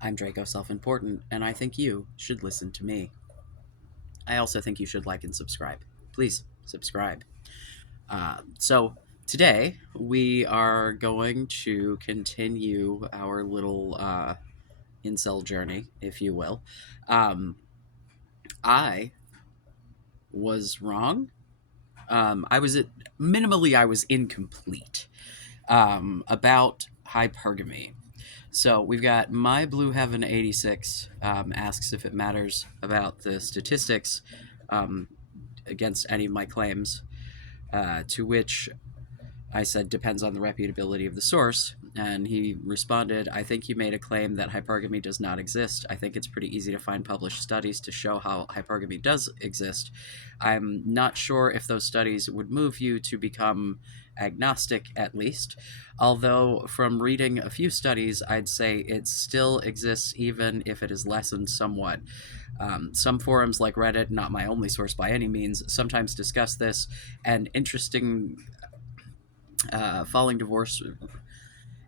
I'm Draco Self Important, and I think you should listen to me. I also think you should like and subscribe. Please subscribe. So, today we are going to continue our little incel journey, if you will. Um, I was wrong. I was minimally, I was incomplete about hypergamy. So we've got My Blue Heaven 86 asks if it matters about the statistics um, against any of my claims, to which I said depends on the reputability of the source. And he responded, I think you made a claim that hypergamy does not exist. I think it's pretty easy to find published studies to show how hypergamy does exist. I'm not sure if those studies would move you to become agnostic, at least. Although, from reading a few studies, I'd say it still exists, even if it is lessened somewhat. Some forums like Reddit, not my only source by any means, sometimes discuss this, and falling divorce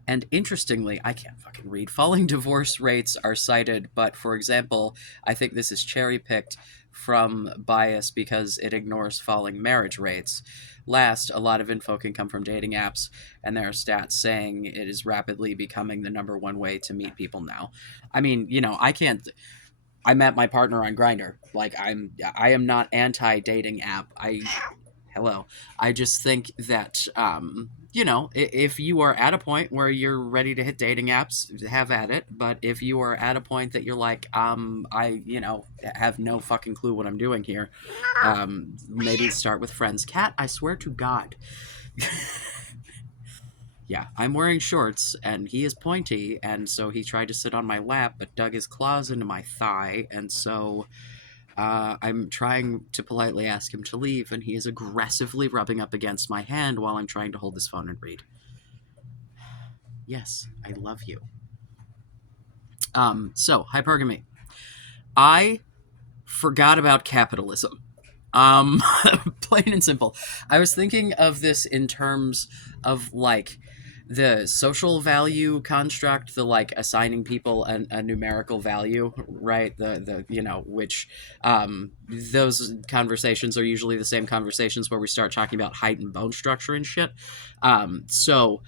and interestingly, I can't fucking read. Falling divorce rates are cited, but for example, I think this is cherry picked from bias because it ignores falling marriage rates. Last, a lot of info can come from dating apps, and there are stats saying it is rapidly becoming the number one way to meet people now. I mean, I can't. I met my partner on Grinder. I am not anti dating app. Hello. I just think that if you are at a point where you're ready to hit dating apps, have at it. But if you are at a point that you're like, I have no fucking clue what I'm doing here, maybe start with friends. Cat, I swear to God. Yeah, I'm wearing shorts and he is pointy, and so he tried to sit on my lap but dug his claws into my thigh, and so I'm trying to politely ask him to leave, and he is aggressively rubbing up against my hand while I'm trying to hold his phone and read. Yes, I love you. So, hypergamy. I forgot about capitalism. Um, Plain and simple. I was thinking of this in terms of like the social value construct, the like assigning people a numerical value, right? The which those conversations are usually the same conversations where we start talking about height and bone structure and shit. So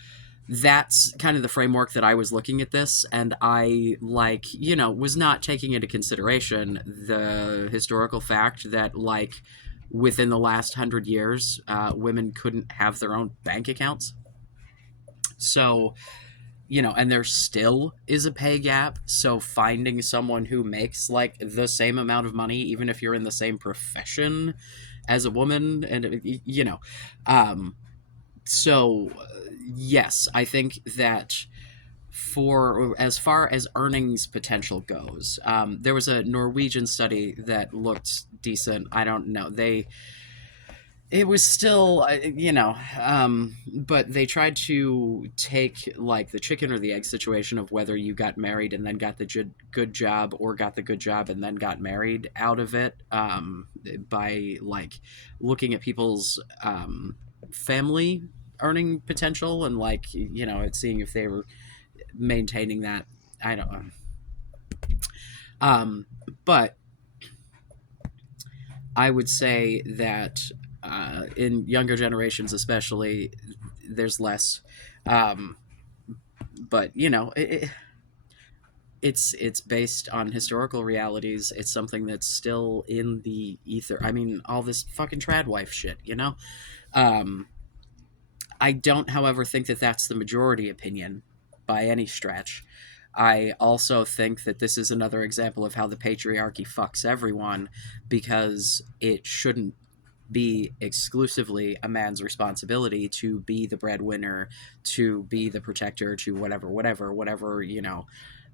that's kind of the framework that I was looking at this, and I was not taking into consideration the historical fact that within the last 100 years, women couldn't have their own bank accounts. So and there still is a pay gap. So finding someone who makes like the same amount of money, even if you're in the same profession as a woman, and um, so yes, I think that for as far as earnings potential goes, there was a Norwegian study that looked decent. I don't know. It was still, but they tried to take like the chicken or the egg situation of whether you got married and then got the good job or got the good job and then got married out of it, by like looking at people's family earning potential and it's seeing if they were maintaining that. I don't know. Um, but I would say that in younger generations, especially, there's less. Um, but it's based on historical realities. It's something that's still in the ether. I mean, all this fucking trad wife shit. Um, I don't, however, think that that's the majority opinion by any stretch. I also think that this is another example of how the patriarchy fucks everyone, because it shouldn't be exclusively a man's responsibility to be the breadwinner, to be the protector, to whatever,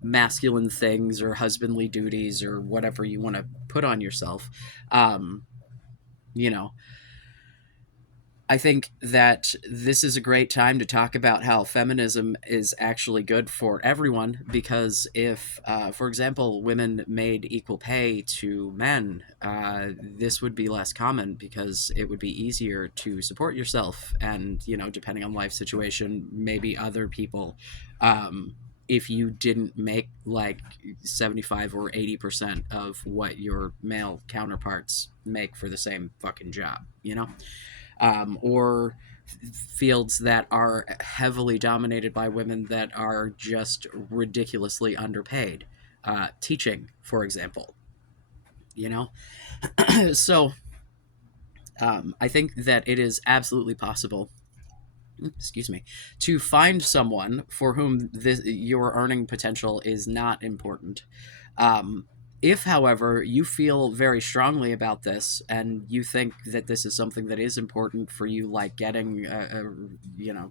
masculine things or husbandly duties or whatever you want to put on yourself. Um, you know, I think that this is a great time to talk about how feminism is actually good for everyone, because if, for example, women made equal pay to men, this would be less common because it would be easier to support yourself and, depending on life situation, maybe other people. Um, if you didn't make like 75 or 80% of what your male counterparts make for the same fucking job, or fields that are heavily dominated by women that are just ridiculously underpaid. Teaching, for example, you know? So I think that it is absolutely possible, excuse me, to find someone for whom your earning potential is not important. Um, if, however, you feel very strongly about this and you think that this is something that is important for you, like getting a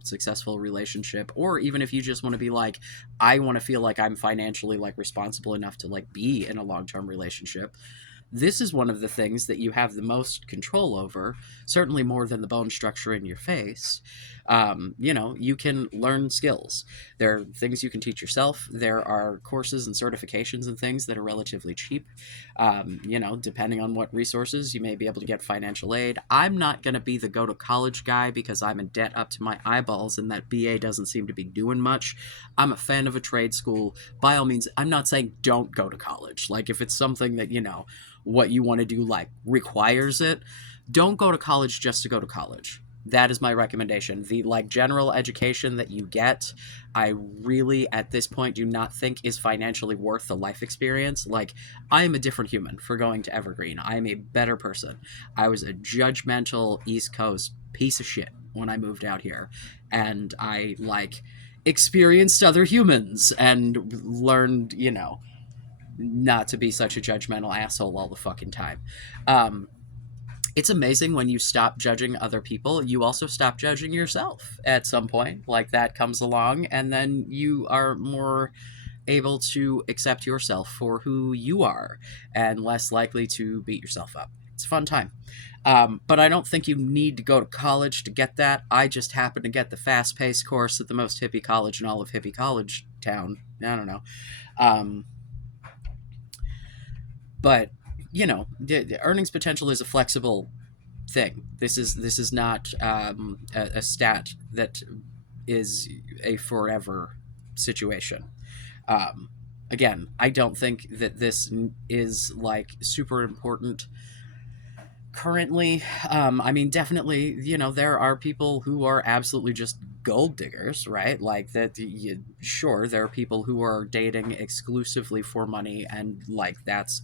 successful relationship, or even if you just want to be like, I want to feel like I'm financially like responsible enough to like be in a long term relationship, this is one of the things that you have the most control over, certainly more than the bone structure in your face. You can learn skills. There are things you can teach yourself. There are courses and certifications and things that are relatively cheap. Depending on what resources, you may be able to get financial aid. I'm not going to be the go to college guy because I'm in debt up to my eyeballs and that BA doesn't seem to be doing much. I'm a fan of a trade school. By all means, I'm not saying don't go to college. Like, if it's something that, what you want to do like requires it, don't go to college just to go to college. That is my recommendation. The like general education that you get, I really at this point do not think is financially worth the life experience. Like, I am a different human for going to Evergreen. I am a better person. I was a judgmental East Coast piece of shit when I moved out here, and I like experienced other humans and learned, not to be such a judgmental asshole all the fucking time. Um, it's amazing when you stop judging other people, you also stop judging yourself at some point. Like, that comes along, and then you are more able to accept yourself for who you are and less likely to beat yourself up. It's a fun time. But I don't think you need to go to college to get that. I just happen to get the fast paced course at the most hippie college in all of hippie college town. I don't know. Um, but the earnings potential is a flexible thing. This is not a stat that is a forever situation. um, Again, I don't think that this is like super important currently. I mean, definitely, there are people who are absolutely just gold diggers, right? Like that. Sure, there are people who are dating exclusively for money, and like that's.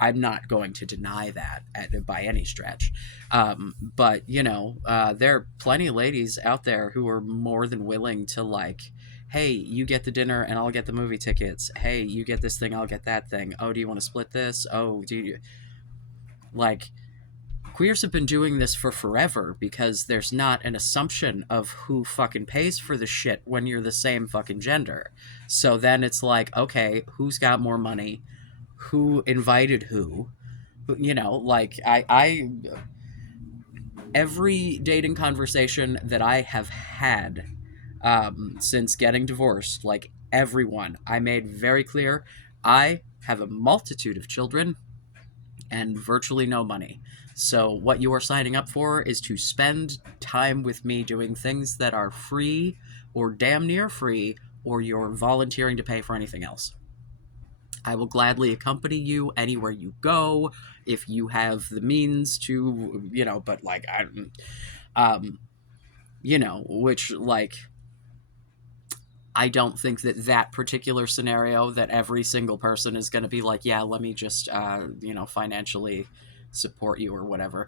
I'm not going to deny that by any stretch. But there are plenty of ladies out there who are more than willing to like, hey, you get the dinner and I'll get the movie tickets. Hey, you get this thing, I'll get that thing. Oh, do you want to split this? Oh, do you like? Queers have been doing this for forever because there's not an assumption of who fucking pays for the shit when you're the same fucking gender. So then it's like, okay, who's got more money? Who invited who? Like I every dating conversation that I have had since getting divorced, like everyone, I made very clear I have a multitude of children and virtually no money. So, what you are signing up for is to spend time with me doing things that are free or damn near free, or you're volunteering to pay for anything else. I will gladly accompany you anywhere you go if you have the means to, but like, um, which like, I don't think that particular scenario that every single person is going to be like, yeah, let me just, financially support you or whatever,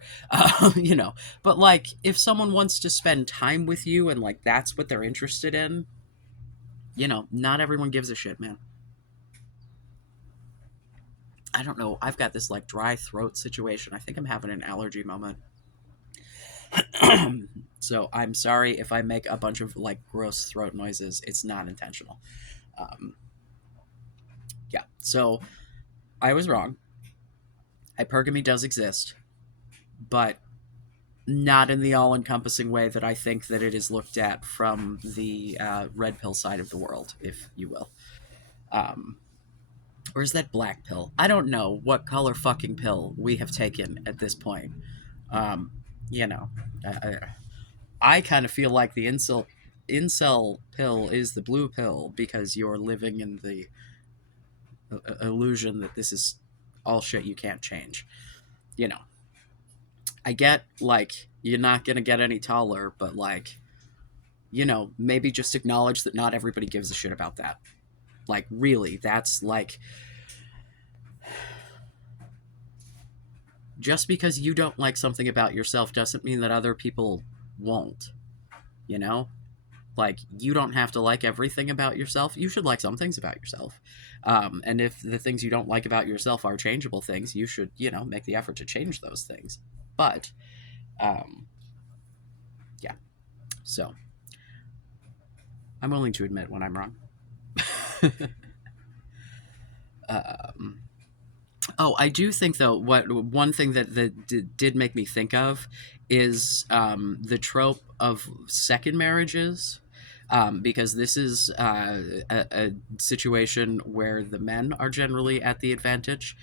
but like, if someone wants to spend time with you and like, that's what they're interested in, not everyone gives a shit, man. I don't know. I've got this like dry throat situation. I think I'm having an allergy moment. So I'm sorry if I make a bunch of like gross throat noises. It's not intentional. Um, yeah. So I was wrong. Hypergamy does exist, but not in the all-encompassing way that I think that it is looked at from the red pill side of the world, if you will. Um, or is that black pill? I don't know what color fucking pill we have taken at this point. Um, you know, I, I kind of feel like the incel. incel pill is the blue pill because you're living in the illusion that this is all shit you can't change. You know, I get like you're not gonna get any taller, but like, maybe just acknowledge that not everybody gives a shit about that. Like, really, that's like, just because you don't like something about yourself doesn't mean that other people won't, you know? Like, you don't have to like everything about yourself. You should like some things about yourself. And if the things you don't like about yourself are changeable things, you should, make the effort to change those things. But, um, yeah. So, I'm willing to admit when I'm wrong. um, Oh, I do think though. What one thing that did make me think of is the trope of second marriages, because this is a situation where the men are generally at the advantage.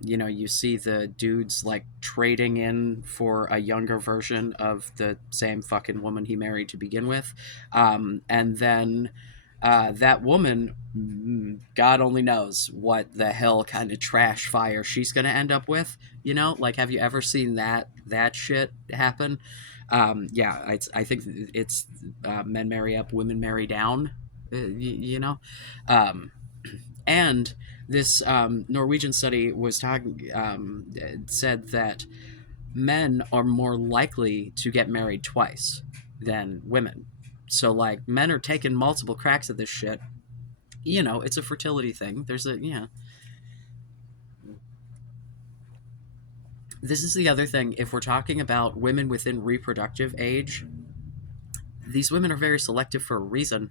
You see the dudes like trading in for a younger version of the same fucking woman he married to begin with, and then that woman, God only knows what the hell kind of trash fire she's going to end up with. Like, have you ever seen that shit happen? Yeah, I think it's men marry up, women marry down. You know, um, and this Norwegian study was talking said that men are more likely to get married twice than women. So like men are taking multiple cracks at this shit. It's a fertility thing. There's a This is the other thing. If we're talking about women within reproductive age, these women are very selective for a reason.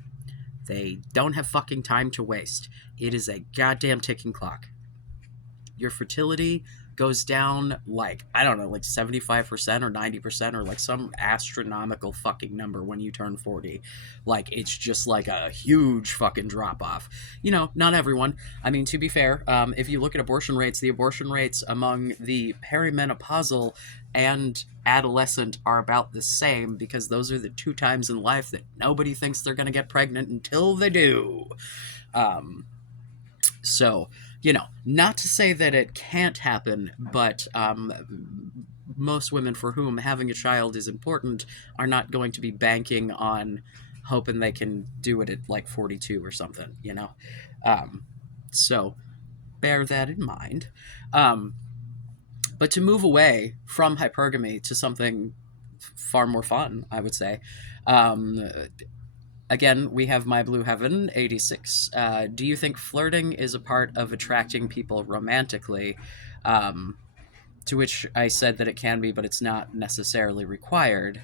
They don't have fucking time to waste. It is a goddamn ticking clock. Your fertility goes down like, I don't know, like 75% or 90% or like some astronomical fucking number when you turn 40. Like, it's just like a huge fucking drop off. Not everyone. I mean, to be fair, if you look at abortion rates, the abortion rates among the perimenopausal and adolescent are about the same, because those are the two times in life that nobody thinks they're going to get pregnant until they do. So, not to say that it can't happen, but most women for whom having a child is important are not going to be banking on hoping they can do it at like 42 or something. Um, so, bear that in mind. But to move away from hypergamy to something far more fun, I would say. Um, Again, we have My Blue Heaven 86. Do you think flirting is a part of attracting people romantically? Um, to which I said that it can be, but it's not necessarily required.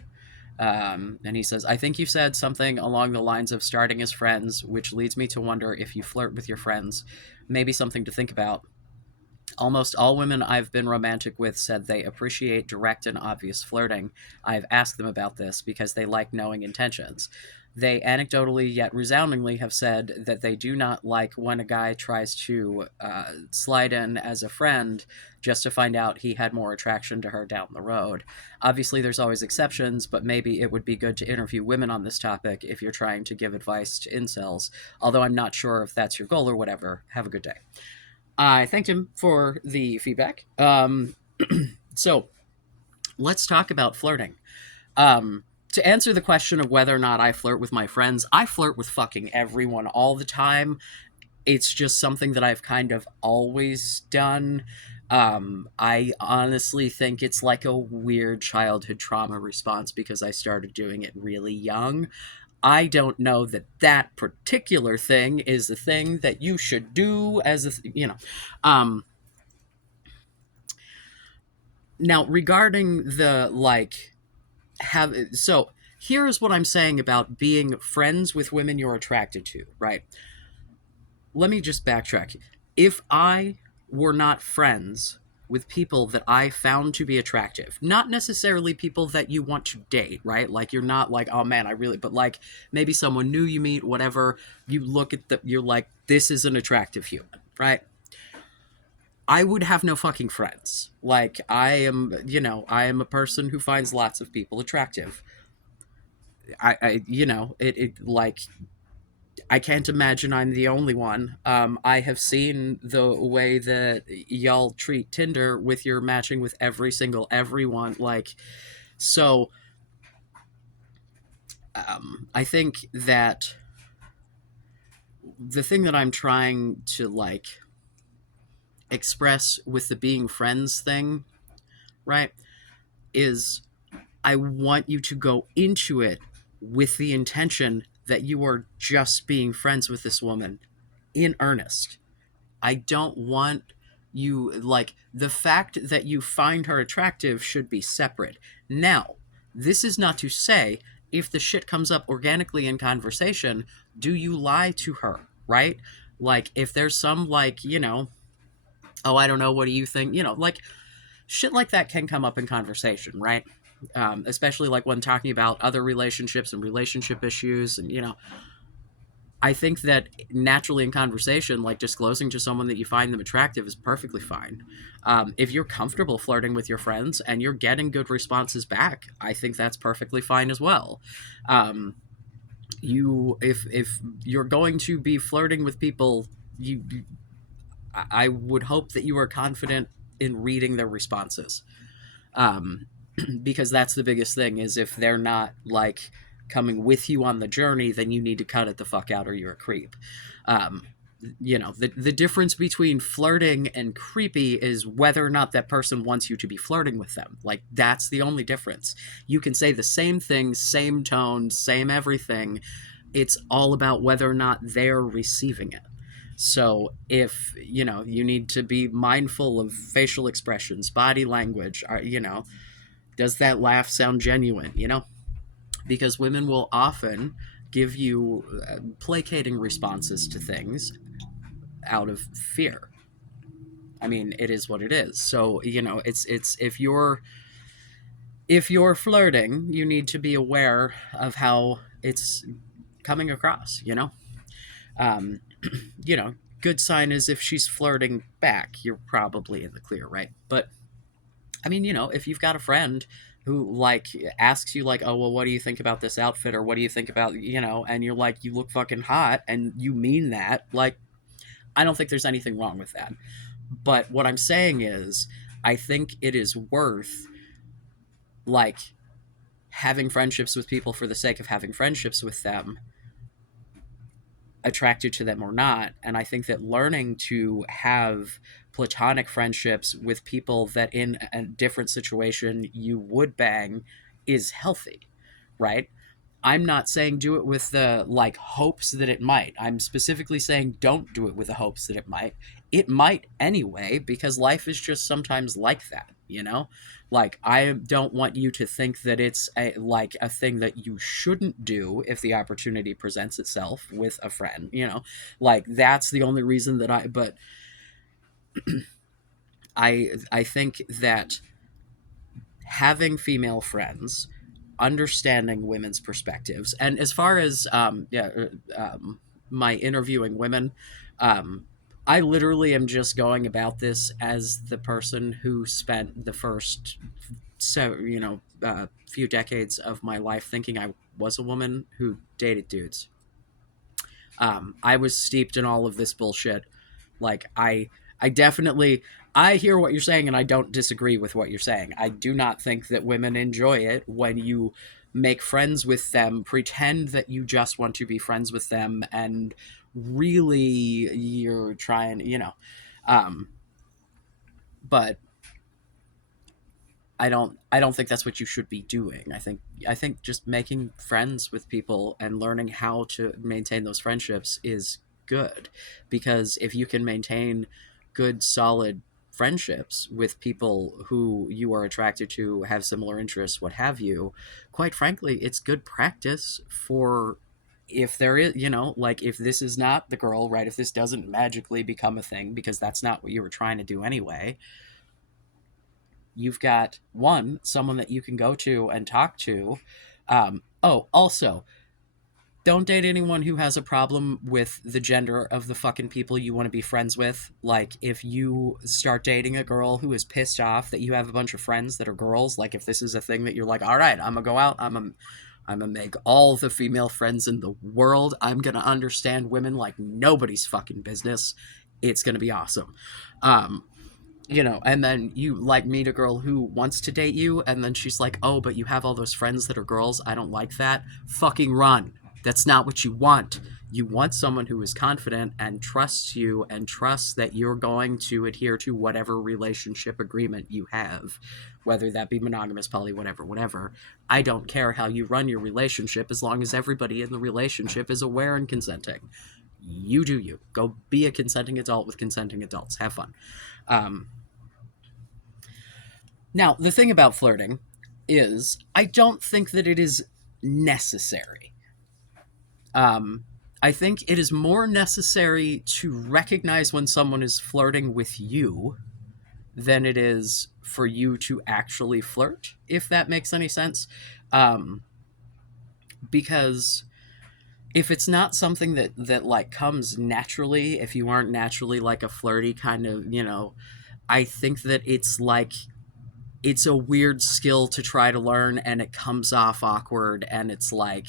And he says, I think you said something along the lines of starting as friends, which leads me to wonder if you flirt with your friends. Maybe something to think about. Almost all women I've been romantic with said they appreciate direct and obvious flirting. I've asked them about this because they like knowing intentions. They anecdotally yet resoundingly have said that they do not like when a guy tries to slide in as a friend just to find out he had more attraction to her down the road. Obviously, there's always exceptions, but maybe it would be good to interview women on this topic if you're trying to give advice to incels. Although I'm not sure if that's your goal or whatever. Have a good day. I thanked him for the feedback. So let's talk about flirting. To answer the question of whether or not I flirt with my friends, I flirt with fucking everyone all the time. It's just something that I've kind of always done. I honestly think it's like a weird childhood trauma response because I started doing it really young. I don't know that that particular thing is the thing that you should do as Um, Now, regarding the like, here's what I'm saying about being friends with women you're attracted to, right? Let me just backtrack. If I were not friends with people that I found to be attractive, not necessarily people that you want to date, right? Like, you're not like, oh man, but like maybe someone new you meet, whatever, you look at you're like, this is an attractive human, right? I would have no fucking friends. Like, I am a person who finds lots of people attractive. it like I can't imagine I'm the only one. I have seen the way that y'all treat Tinder with your matching with every single everyone. Like, so I think that the thing that I'm trying to like express with the being friends thing, right, is I want you to go into it with the intention that you are just being friends with this woman in earnest. I don't want you, like, the fact that you find her attractive should be separate. Now, this is not to say if the shit comes up organically in conversation, do you lie to her, right? Like, if there's some, like, oh, I don't know, what do you think? Like, shit like that can come up in conversation, right? Especially like when talking about other relationships and relationship issues. And, I think that naturally in conversation, like disclosing to someone that you find them attractive is perfectly fine. If you're comfortable flirting with your friends and you're getting good responses back, I think that's perfectly fine as well. Um, if you're going to be flirting with people, I would hope that you are confident in reading their responses. Um, because that's the biggest thing, is if they're not like coming with you on the journey, then you need to cut it the fuck out or you're a creep. um, the difference between flirting and creepy is whether or not that person wants you to be flirting with them. Like, that's the only difference. You can say the same thing, same tone, same everything. It's all about whether or not they're receiving it. So if you need to be mindful of facial expressions, body language, does that laugh sound genuine, because women will often give you placating responses to things out of fear. I mean, it is what it is. So it's if you're flirting, you need to be aware of how it's coming across. um, you know Good sign is if she's flirting back, you're probably in the clear, right? But I mean, if you've got a friend who like asks you like, "Oh, well, what do you think about this outfit?" or "What do you think about," and you're like, "You look fucking hot," and you mean that, like, I don't think there's anything wrong with that. But what I'm saying is, I think it is worth like having friendships with people for the sake of having friendships with them, attracted to them or not. And I think that learning to have platonic friendships with people that in a different situation you would bang is healthy, right? I'm not saying do it with the like hopes that it might. I'm specifically saying don't do it with the hopes that it might. It might anyway, because life is just sometimes like that. Like, I don't want you to think that it's like a thing that you shouldn't do if the opportunity presents itself with a friend. Like, that's the only reason that but I think that having female friends, understanding women's perspectives, and as far as my interviewing women, um, I literally am just going about this as the person who spent the first few decades of my life thinking I was a woman who dated dudes. I was steeped in all of this bullshit. Like, I definitely, I hear what you're saying, and I don't disagree with what you're saying. I do not think that women enjoy it when you make friends with them, pretend that you just want to be friends with them, and really you're trying, Um, but I don't think that's what you should be doing. I think just making friends with people and learning how to maintain those friendships is good, because if you can maintain good solid friendships with people who you are attracted to, have similar interests, what have you, quite frankly, it's good practice for, if there is, like, if this is not the girl, right, if this doesn't magically become a thing, because that's not what you were trying to do anyway, you've got someone that you can go to and talk to. Oh, also, don't date anyone who has a problem with the gender of the fucking people you want to be friends with. Like, if you start dating a girl who is pissed off that you have a bunch of friends that are girls, like, if this is a thing that you're like, all right, I'm gonna go out, I'm I'm gonna make all the female friends in the world. I'm gonna understand women like nobody's fucking business. It's gonna be awesome. Um, and then you like meet a girl who wants to date you, and then she's like, oh, but you have all those friends that are girls. I don't like that. Fucking run. That's not what you want. You want someone who is confident and trusts you and trusts that you're going to adhere to whatever relationship agreement you have, whether that be monogamous, poly, whatever, whatever. I don't care how you run your relationship as long as everybody in the relationship is aware and consenting. You do you. Go be a consenting adult with consenting adults. Have fun. Um, Now, the thing about flirting is, I don't think that it is necessary. Um, I think it is more necessary to recognize when someone is flirting with you than it is for you to actually flirt, if that makes any sense. Um, because if it's not something that like comes naturally, if you aren't naturally like a flirty kind of, I think that it's a weird skill to try to learn, and it comes off awkward, and it's like,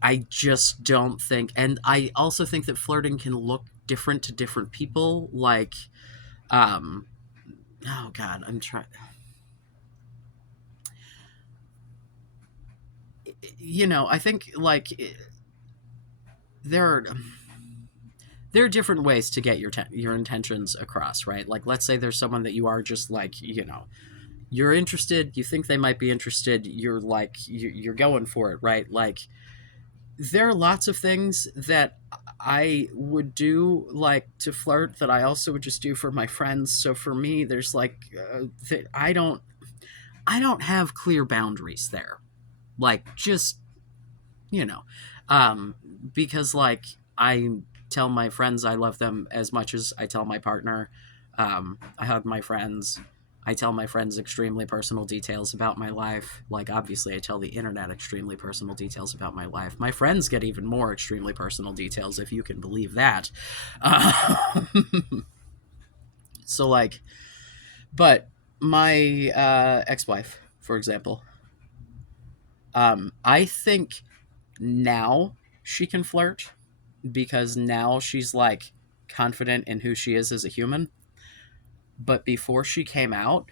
I just don't think. And I also think that flirting can look different to different people. Like, um oh god, I'm trying, I think like there are different ways to get your intentions across, right? Like, let's say there's someone that you are just like, you're interested, you think they might be interested, you're like, you're going for it, right? Like, there are lots of things that I would do like to flirt that I also would just do for my friends. So for me, there's like, I don't have clear boundaries there. Like, just, you know, um, because like, I tell my friends I love them as much as I tell my partner. I hug my friends. I tell my friends extremely personal details about my life. Like, obviously, I tell the internet extremely personal details about my life. My friends get even more extremely personal details, if you can believe that. Uh, so, like, but my ex-wife, for example, I think now she can flirt because now she's like confident in who she is as a human. But before she came out,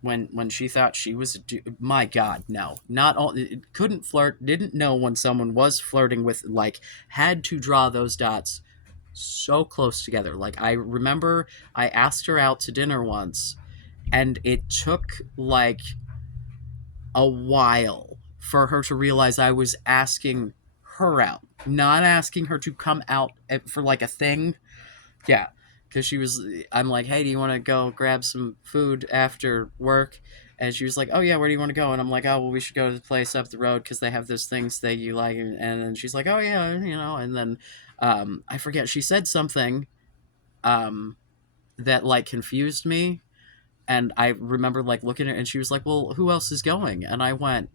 when she thought she was my god, no, not all, couldn't flirt, didn't know when someone was flirting with, like, had to draw those dots so close together. Like, I remember I asked her out to dinner once, and it took like a while for her to realize I was asking her out, not asking her to come out for like a thing. Yeah, because I'm like, hey, do you want to go grab some food after work? And she was like, oh yeah, where do you want to go? And I'm like, oh, well, we should go to the place up the road because they have those things that you like. And then she's like, oh yeah, and then I forget, she said something um, that like confused me. And I remember like looking at her, and she was like, well, who else is going? And I went,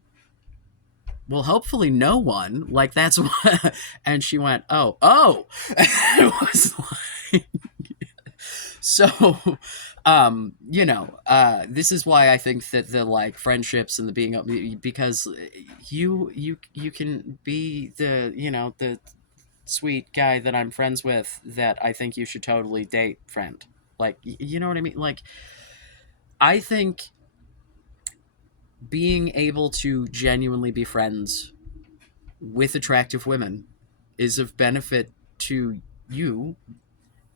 well, hopefully no one. Like, that's what. And she went, oh. It was like, so, this is why I think that the like friendships and the being, because you can be the sweet guy that I'm friends with that I think you should totally date friend. Like, you know what I mean? Like, I think being able to genuinely be friends with attractive women is of benefit to you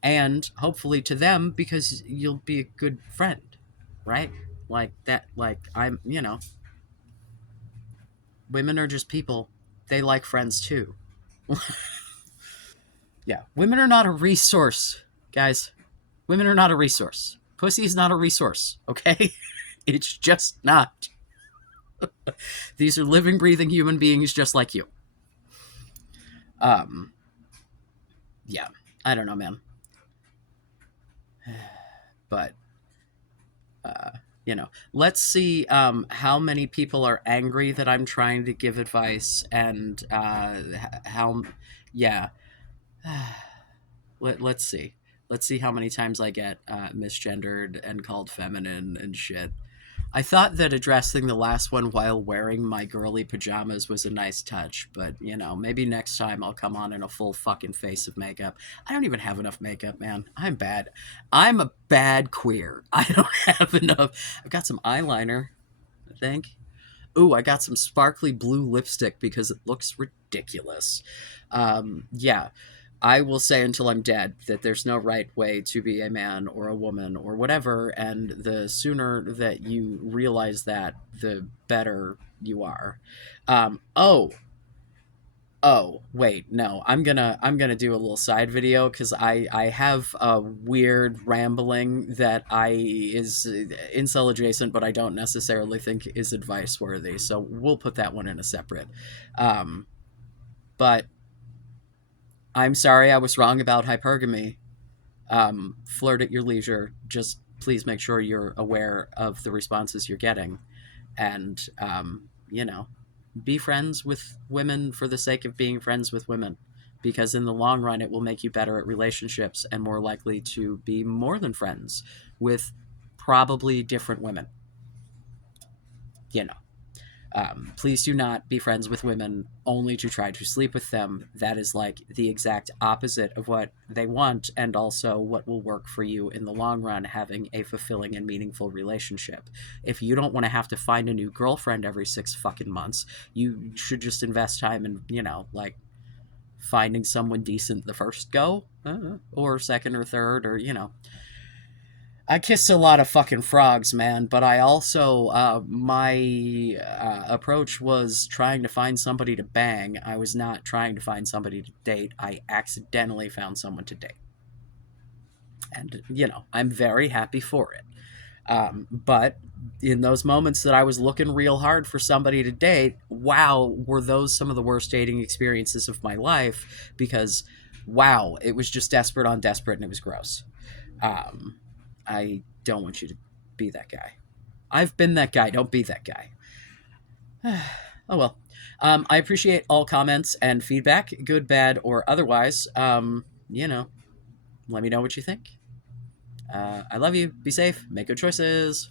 and hopefully to them, because you'll be a good friend, right? Like that, like, women are just people. They like friends too. Yeah, women are not a resource, guys. Women are not a resource. Pussy is not a resource, okay? It's just not. These are living, breathing human beings just like you. Um, yeah, I don't know, man. But let's see how many people are angry that I'm trying to give advice, and how, yeah. Let's see. Let's see how many times I get misgendered and called feminine and shit. I thought that addressing the last one while wearing my girly pajamas was a nice touch, but maybe next time I'll come on in a full fucking face of makeup. I don't even have enough makeup, man. I'm bad. I'm a bad queer. I don't have enough. I've got some eyeliner, I think. Ooh, I got some sparkly blue lipstick because it looks ridiculous. Yeah, I will say until I'm dead that there's no right way to be a man or a woman or whatever, and the sooner that you realize that, the better you are. Oh, wait, no, I'm gonna do a little side video because I have a weird rambling that I is incel adjacent, but I don't necessarily think is advice worthy. So we'll put that one in a separate. Um, but I'm sorry I was wrong about hypergamy. Flirt at your leisure. Just please make sure you're aware of the responses you're getting, and be friends with women for the sake of being friends with women, because in the long run it will make you better at relationships and more likely to be more than friends with probably different women. you know Please do not be friends with women only to try to sleep with them. That is like the exact opposite of what they want, and also what will work for you in the long run, having a fulfilling and meaningful relationship. If you don't want to have to find a new girlfriend every 6 fucking months, you should just invest time in, like finding someone decent the first go, or second or third, or I kissed a lot of fucking frogs, man, but I also, my approach was trying to find somebody to bang. I was not trying to find somebody to date. I accidentally found someone to date. And, I'm very happy for it. But in those moments that I was looking real hard for somebody to date, wow, were those some of the worst dating experiences of my life, because, wow, it was just desperate on desperate and it was gross. Um, I don't want you to be that guy. I've been that guy. Don't be that guy. Oh well. I appreciate all comments and feedback, good, bad, or otherwise. Let me know what you think. I love you. Be safe. Make good choices.